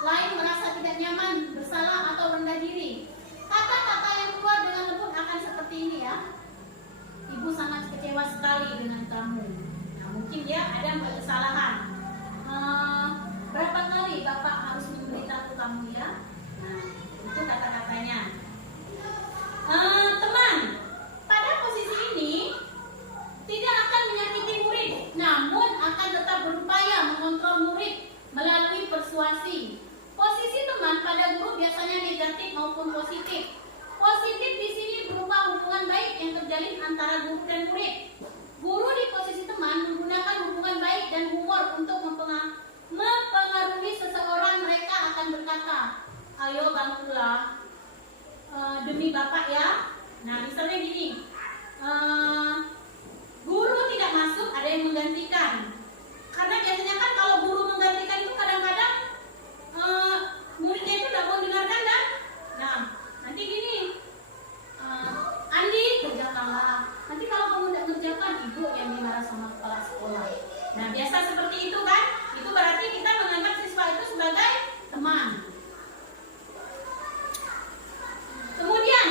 lain merasa tidak nyaman, bersalah atau rendah diri. Kata-kata yang keluar dengan lembut akan seperti ini ya. Ibu sangat kecewa sekali dengan kamu. Nah, mungkin dia ada kesalahan. Berapa kali Bapak harus memberitahu kamu ya? Nah, itu kata-katanya. Teman, pada posisi ini tidak akan menyakiti murid, namun akan tetap berupaya mengontrol murid melalui persuasi. Posisi teman pada guru biasanya negatif maupun positif. Positif di sini berupa hubungan baik yang terjalin antara guru dan murid. Guru di posisi teman menggunakan hubungan baik dan humor untuk mempengaruhi seseorang. Mereka akan berkata, ayo bantulah demi Bapak ya. Nah, misalnya gini, guru tidak masuk, ada yang menggantikan. Karena biasanya kan kalau guru menggantikan itu kadang-kadang muridnya itu tidak mau dengarkan kan? Nah, nanti gini, Andi kerjakanlah. Nanti kalau kamu tidak kerjakan, ibu yang dimarah sama kepala sekolah. Nah, biasa seperti itu kan? Itu berarti kita menganggap siswa itu sebagai teman. Kemudian,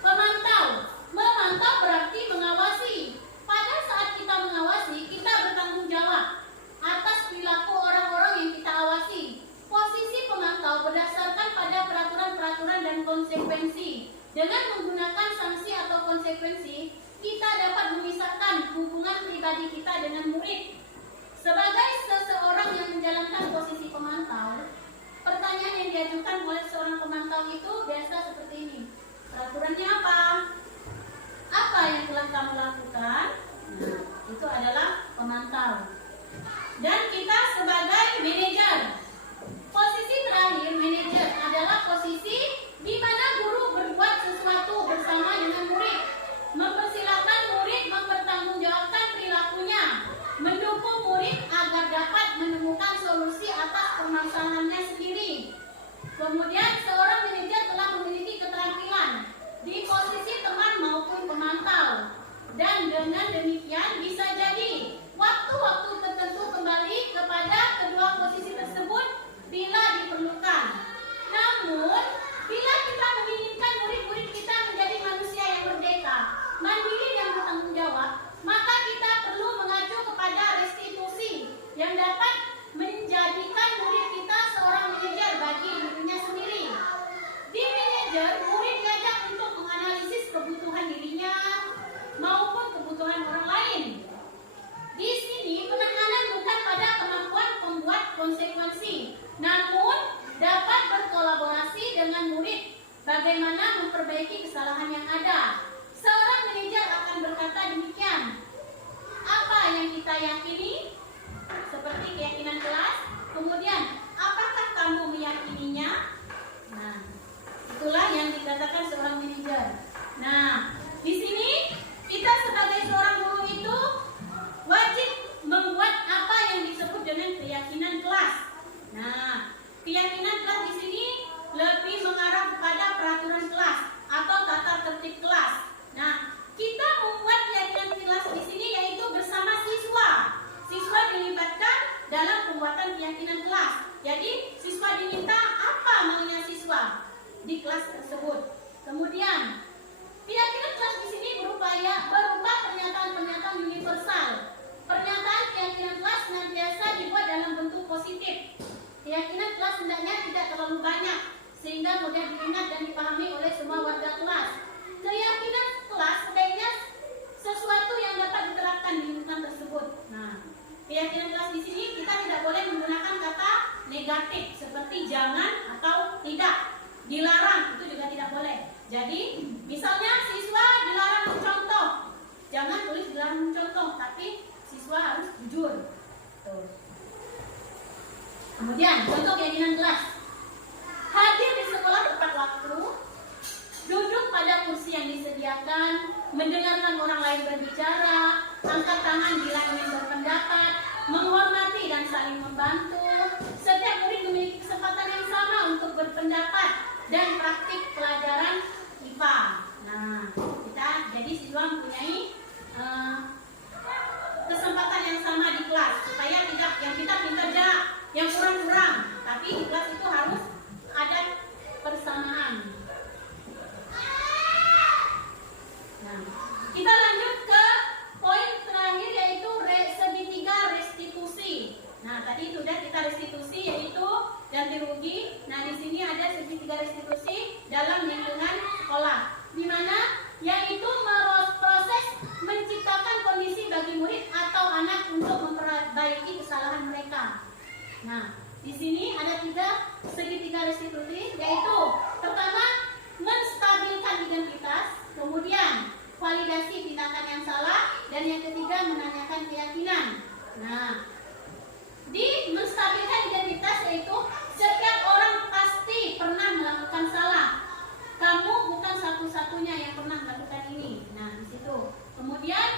pemantau. Memantau berarti mengawasi. Pada saat kita mengawasi, kita bertanggung jawab atas perilaku orang-orang yang kita awasi. Posisi pemantau berdasarkan pada peraturan-peraturan dan konsekuensi. Dengan menggunakan sanksi atau konsekuensi, kita dapat memisahkan hubungan pribadi kita dengan murid. Sebagai seseorang yang menjalankan posisi pemantau, pertanyaan yang diajukan oleh seorang pemantau itu biasa seperti ini. Peraturannya apa? Apa yang telah kamu lakukan? Nah, itu adalah pemantau. Dan kita sebagai manajer. Posisi terakhir, manajer adalah posisi di mana guru berbuat sesuatu bersama dengan murid. Mempersilahkan murid mempertanggungjawabkan perilakunya. Mendukung murid agar dapat menemukan solusi atas permasalahannya sendiri. Kemudian seorang manajer telah memiliki keterampilan di posisi teman maupun pemantau. Dan dengan demikian bisa jadi waktu-waktu tertentu kembali kepada kedua posisi tersebut bila diperlukan. Namun, bila kita menginginkan murid-murid kita menjadi manusia yang merdeka, mandiri dan bertanggung jawab, maka kita perlu mengacu kepada restitusi yang dapat menjadikan murid kita seorang manajer bagi dirinya sendiri. Di manajer, murid diajak untuk menganalisis kebutuhan dirinya maupun kebutuhan orang lain. Di sini penekanan bukan pada kemampuan pembuat konsekuensi, namun dapat berkolaborasi dengan murid bagaimana memperbaiki kesalahan yang ada. Seorang manajer akan berkata demikian. Apa yang kita yakini? Seperti keyakinan kelas. Kemudian, apakah kamu meyakininya? Nah, itulah yang dikatakan seorang manajer. Nah, di sini kita sebagai seorang guru itu wajib membuat apa yang disebut dengan keyakinan kelas. Nah, keyakinan kelas di sini lebih mengarah kepada peraturan kelas atau tata tertib kelas. Nah, kita membuat keyakinan kelas di sini yaitu bersama siswa. Siswa dilibatkan dalam pembuatan keyakinan kelas. Jadi, siswa diminta apa maunya siswa di kelas tersebut. Kemudian, keyakinan kelas di sini berupa pernyataan-pernyataan universal. Pernyataan keyakinan kelas senantiasa dibuat dalam bentuk positif. Keyakinan kelas hendaknya tidak terlalu banyak sehingga mudah diingat dan dipahami oleh semua warga kelas. Keyakinan kelas sebaiknya sesuatu yang dapat diterapkan di lingkungan tersebut. Nah, keyakinan kelas di sini kita tidak boleh menggunakan kata negatif seperti jangan atau tidak. Dilarang, itu juga tidak boleh. Jadi, misalnya siswa dilarang mencontoh. Jangan tulis dilarang mencontoh, tapi siswa harus jujur. Tuh. Kemudian, contoh keyakinan kelas. Hadir di sekolah tepat waktu, duduk pada kursi yang disediakan, mendengarkan orang lain berbicara, angkat tangan bila ingin berpendapat, menghormati dan saling membantu. Setiap murid memiliki kesempatan yang sama untuk berpendapat dan praktik pelajaran IPA. Nah, jadi siswa mempunyai kesempatan yang sama di kelas supaya tidak yang kita pintar jarak, yang kurang-kurang, tapi di kelas itu harus restitusi. Nah, di sini ada segitiga restitusi dalam lingkungan sekolah, di mana yaitu proses menciptakan kondisi bagi murid atau anak untuk memperbaiki kesalahan mereka. Nah, di sini ada 3 segitiga restitusi, yaitu pertama menstabilkan identitas, kemudian validasi tindakan yang salah, dan yang ketiga menanyakan keyakinan. Nah, di menstabilkan identitas yaitu setiap orang pasti pernah melakukan salah. Kamu bukan satu-satunya yang pernah melakukan ini. Nah, di situ. Kemudian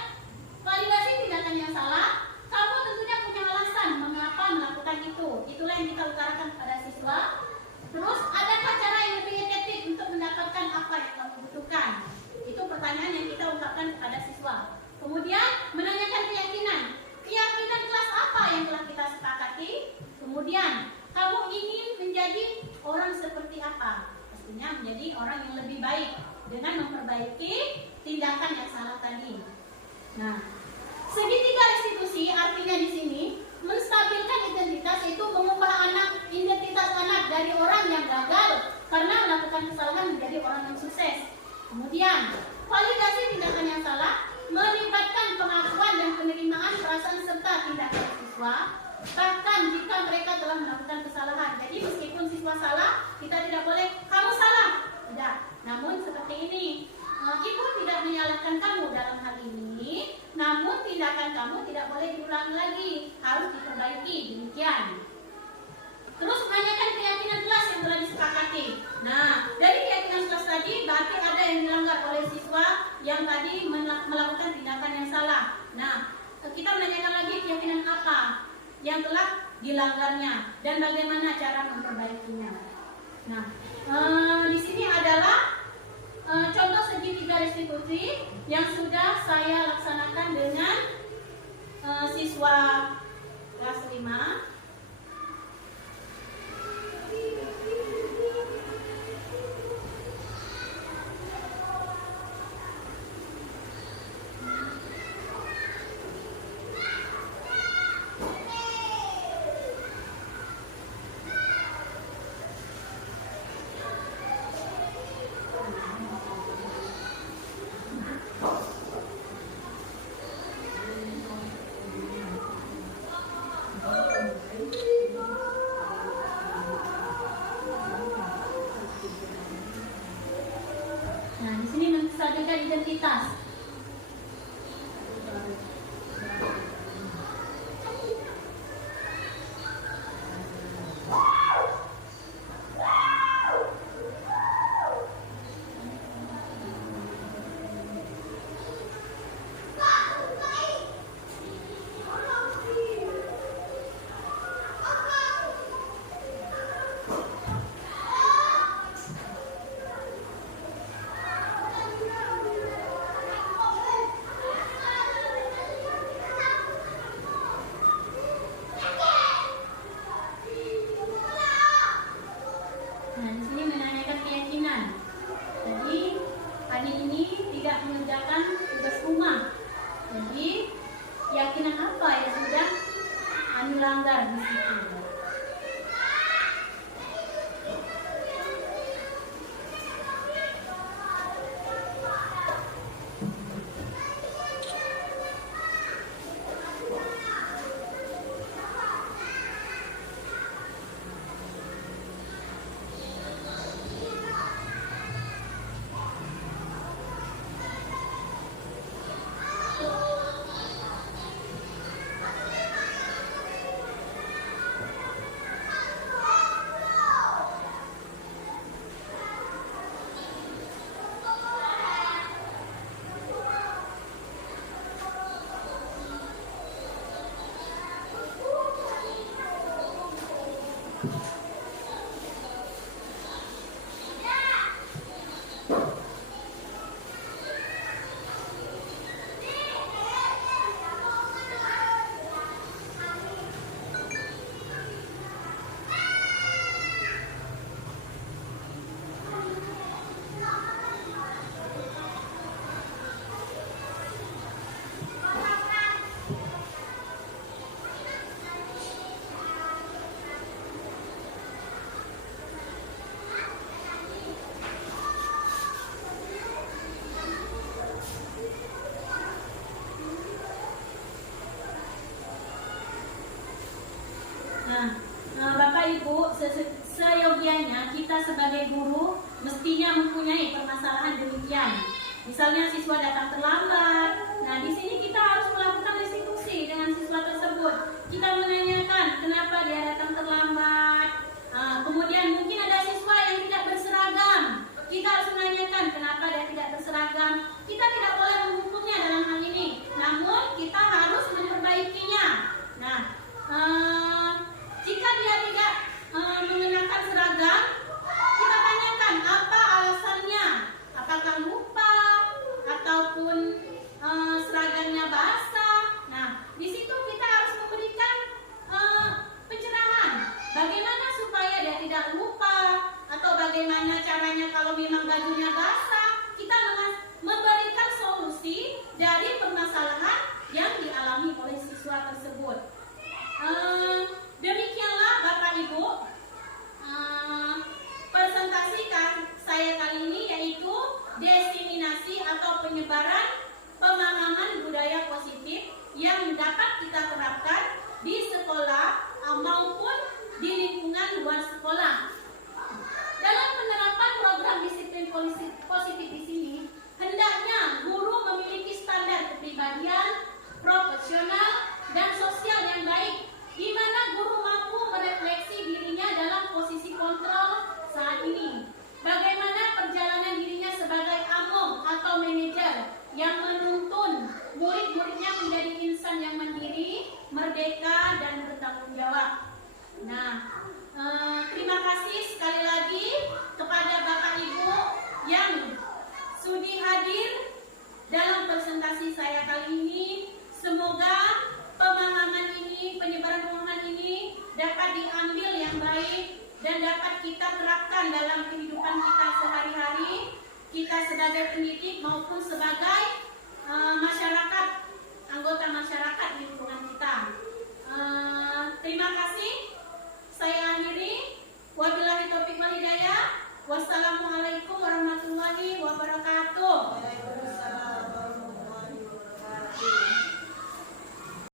validasi tindakan yang salah, kamu tentunya punya alasan mengapa melakukan itu. Itulah yang kita utarakan kepada siswa. Terus, adakah cara yang lebih efektif untuk mendapatkan apa yang kamu butuhkan? Itu pertanyaan yang kita ungkapkan kepada siswa. Kemudian menanyakan keyakinan. Keyakinan kelas apa yang telah kita sepakati? Kemudian, kamu ingin menjadi orang seperti apa? Pastinya menjadi orang yang lebih baik dengan memperbaiki tindakan yang salah tadi. Nah, segitiga restitusi artinya di sini menstabilkan identitas, itu mengubah identitas anak dari orang yang gagal karena melakukan kesalahan menjadi orang yang sukses. Kemudian, validasi tindakan yang salah melibatkan pengakuan dan penerimaan perasaan serta tindakan siswa, bahkan jika mereka telah melakukan kesalahan. Jadi meskipun siswa salah, kita tidak boleh kamu salah, tidak. Namun seperti ini, ibu tidak menyalahkan kamu dalam hal ini, namun tindakan kamu tidak boleh diulang lagi, harus diperbaiki, demikian. Terus menanyakan keyakinan kelas yang telah disepakati. Nah, dari keyakinan kelas tadi berarti ada yang dilanggar oleh siswa yang tadi melakukan tindakan yang salah. Nah, kita menanyakan lagi keyakinan apa yang telah dilanggarnya dan bagaimana cara memperbaikinya. Nah, di sini adalah contoh segitiga restitusi yang sudah saya laksanakan dengan siswa kelas 5. Nah, di sini menstabilkan identitas. kita sebagai guru mestinya mempunyai permasalahan demikian. Misalnya siswa datang terlambat. Nah, di sini kita harus melakukan restitusi dengan siswa tersebut. Kita menanyakan kenapa dia datang terlambat. Kemudian mungkin ada siswa yang tidak berseragam. Kita harus menanyakan kenapa dia tidak berseragam. Kita tidak boleh menghukumnya dalam hal ini, namun kita harus memperbaikinya. Nah, jika dia tidak mengenakan seragam, kita tanyakan apa alasannya. Apakah lupa ataupun seragamnya basah. Nah, di situ kita harus memberikan pencerahan. Bagaimana supaya dia tidak lupa, atau bagaimana caranya kalau memang bajunya basah. Kita memberikan solusi dari permasalahan yang dialami oleh siswa tersebut. Demikianlah Bapak Ibu presentasi saya kali ini, yaitu diseminasi atau penyebaran pemahaman budaya positif yang dapat kita terapkan di sekolah maupun di lingkungan luar sekolah. Dalam penerapan program disiplin positif di sini, hendaknya guru memiliki standar kepribadian, profesional, dan sosial yang baik, di mana guru mampu merefleksi dirinya dalam posisi kontrol saat ini. Bagaimana perjalanan dirinya sebagai among atau manajer yang menuntun murid-muridnya menjadi insan yang mandiri, merdeka, dan bertanggung jawab. Nah, terima kasih sekali lagi kepada Bapak Ibu yang sudi hadir dalam presentasi saya kali ini. Semoga pemahaman ini, penyebaran pemahaman ini dapat diambil yang baik dan dapat kita terapkan dalam kehidupan kita sehari-hari, kita sebagai pendidik maupun sebagai masyarakat, anggota masyarakat di lingkungan kita. Terima kasih. Saya akhiri.